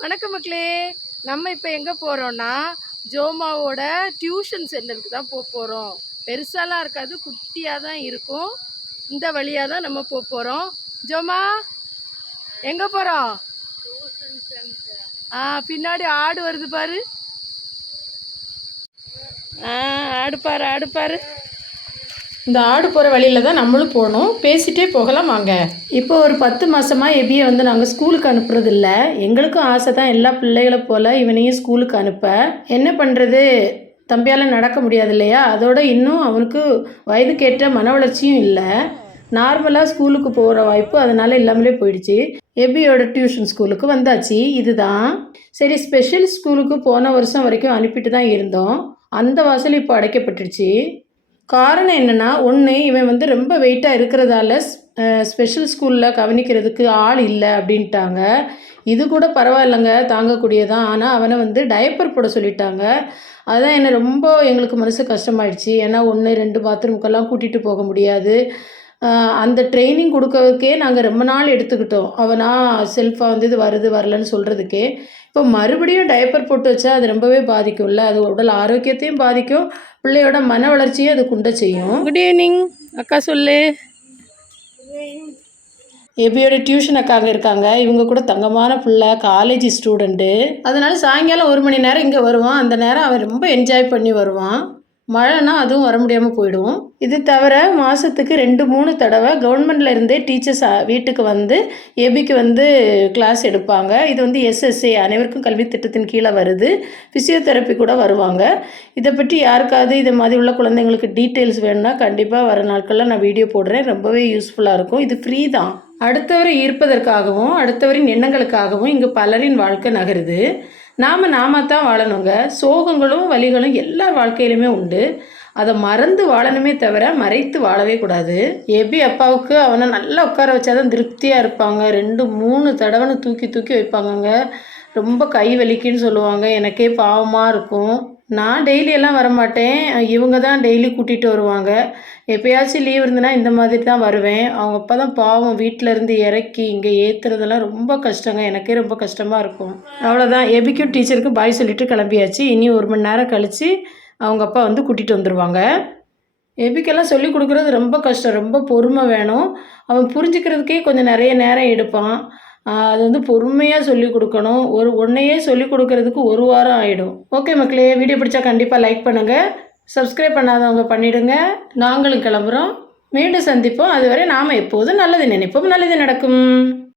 வணக்கம் மக்களே. நம்ம இப்போ எங்கே போகிறோன்னா ஜோமாவோட டியூஷன் சென்டருக்கு தான் போகிறோம். பெருசாலாம் இருக்காது, குட்டியாக தான் இருக்கும். இந்த வழியாக தான் நம்ம போகிறோம். ஜோமா எங்கே போகிறோம்? Tuition centre. பின்னாடி ஆடு வருது பாரு. ஆடு பாரு. இந்த ஆடு போகிற வழியில் தான் நம்மளும் போகணும். பேசிகிட்டே போகலாம் வாங்க. இப்போ ஒரு 10 மாதமாக எபியை வந்து நாங்கள் ஸ்கூலுக்கு அனுப்புறதில்ல. எங்களுக்கும் ஆசை தான் எல்லா பிள்ளைகளை போல் இவனையும் ஸ்கூலுக்கு அனுப்ப. என்ன பண்ணுறது, தம்பியால் நடக்க முடியாது இல்லையா? அதோட இன்னும் அவனுக்கு வயதுக்கேற்ற மன வளர்ச்சியும் இல்லை. நார்மலாக ஸ்கூலுக்கு போகிற வாய்ப்பு அதனால் இல்லாமலே போயிடுச்சு. எபியோட டியூஷன் ஸ்கூலுக்கு வந்தாச்சு. இதுதான் சரி. ஸ்பெஷல் ஸ்கூலுக்கு போன வருஷம் வரைக்கும் அனுப்பிட்டு தான் இருந்தோம். அந்த வாசல் இப்போ அடைக்கப்பட்டுடுச்சு. காரணம் என்னென்னா, ஒன்று இவன் வந்து ரொம்ப வெயிட்டாக இருக்கிறதால ஸ்பெஷல் ஸ்கூலில் கவனிக்கிறதுக்கு ஆள் இல்லை அப்படின்ட்டாங்க. இது கூட பரவாயில்லைங்க, தாங்கக்கூடியதான். ஆனால் அவனை வந்து டயப்பர் போட சொல்லிட்டாங்க. அதுதான் என்ன ரொம்ப எங்களுக்கு மனசு கஷ்டமாயிடுச்சு. ஏன்னா 1, 2 பாத்ரூமுக்கெல்லாம் கூட்டிகிட்டு போக முடியாது. அந்த ட்ரைனிங் கொடுக்கறதுக்கே நாங்கள் ரொம்ப நாள் எடுத்துக்கிட்டோம். அவனா செல்ஃபாக வந்து இது வருது வரலன்னு சொல்கிறதுக்கே. இப்போ மறுபடியும் டயப்பர் போட்டு வச்சா அது ரொம்பவே பாதிக்கும்ல. அது உடல் ஆரோக்கியத்தையும் பாதிக்கும், பிள்ளையோட மன வளர்ச்சியை அது குண்ட செய்யும். குட் ஈவினிங் அக்கா, சொல்லு. எபியோட டியூஷன் அக்கா அங்கே இருக்காங்க. இவங்க கூட தங்கமான பிள்ளை, காலேஜ் ஸ்டூடெண்ட்டு. அதனால சாயங்காலம் 1 மணி நேரம் இங்கே வருவான். அந்த நேரம் அவன் ரொம்ப என்ஜாய் பண்ணி வருவான். மழைனா அதுவும் வர முடியாமல் போயிடும். இது தவிர மாதத்துக்கு 2-3 தடவை கவர்மெண்ட்டில் இருந்தே டீச்சர்ஸ் வீட்டுக்கு வந்து எபிக்கு வந்து கிளாஸ் எடுப்பாங்க. இது வந்து SSA அனைவருக்கும் கல்வி திட்டத்தின் கீழே வருது. ஃபிசியோதெரப்பி கூட வருவாங்க. இதை பற்றி யாருக்காவது இது மாதிரி உள்ள குழந்தைங்களுக்கு டீட்டெயில்ஸ் வேணும்னா கண்டிப்பாக வர நாட்களில் நான் வீடியோ போடுறேன். ரொம்பவே யூஸ்ஃபுல்லாக இருக்கும். இது ஃப்ரீ தான். அடுத்தவரை ஈர்ப்பதற்காகவும் அடுத்தவரின் எண்ணங்களுக்காகவும் இங்கே பலரின் வாழ்க்கை நகருது. நாம தான் வாழணுங்க. சோகங்களும் வலிகளும் எல்லா வாழ்க்கையிலுமே உண்டு. அதை மறந்து வாழணுமே தவிர மறைத்து வாழவே கூடாது. எபி அப்பாவுக்கு அவனை நல்லா உட்கார வச்சாதான் திருப்தியாக இருப்பாங்க. 2-3 தடவைன்னு தூக்கி தூக்கி வைப்பாங்கங்க. ரொம்ப கை வலிக்குன்னு சொல்லுவாங்க. எனக்கே பாவமாக இருக்கும். நான் டெய்லியெல்லாம் வரமாட்டேன். இவங்க தான் டெய்லி கூட்டிகிட்டு வருவாங்க. எப்போயாச்சும் லீவ் இருந்ததுன்னா இந்த மாதிரி தான் வருவேன். அவங்க அப்பா தான் பாவம் வீட்டில் இருந்து இறக்கி இங்கே ஏற்றுறதெல்லாம் ரொம்ப கஷ்டங்க. எனக்கே ரொம்ப கஷ்டமாக இருக்கும். அவ்வளோதான், எபிக்கும் டீச்சருக்கும் பாய் சொல்லிவிட்டு கிளம்பியாச்சு. இனி 1 மணி நேரம் கழித்து அவங்க அப்பா வந்து கூட்டிகிட்டு வந்துடுவாங்க. எபிக்கெல்லாம் சொல்லிக் கொடுக்குறது ரொம்ப கஷ்டம். ரொம்ப பொறுமை வேணும். அவன் புரிஞ்சுக்கிறதுக்கே கொஞ்சம் நிறைய நேரம் எடுப்பான். அது வந்து பொறுமையாக சொல்லிக் கொடுக்கணும். ஒன்றையே சொல்லிக் கொடுக்கறதுக்கு 1 வாரம் ஆகிடும். ஓகே மக்களே, வீடியோ பிடிச்சா கண்டிப்பாக லைக் பண்ணுங்கள். சப்ஸ்கிரைப் பண்ணாதவங்க பண்ணிவிடுங்க. நாங்களும் கிளம்புறோம். மீண்டும் சந்திப்போம். அதுவரை நாம் எப்போதும் நல்லது நினைப்போம், நல்லது நடக்கும்.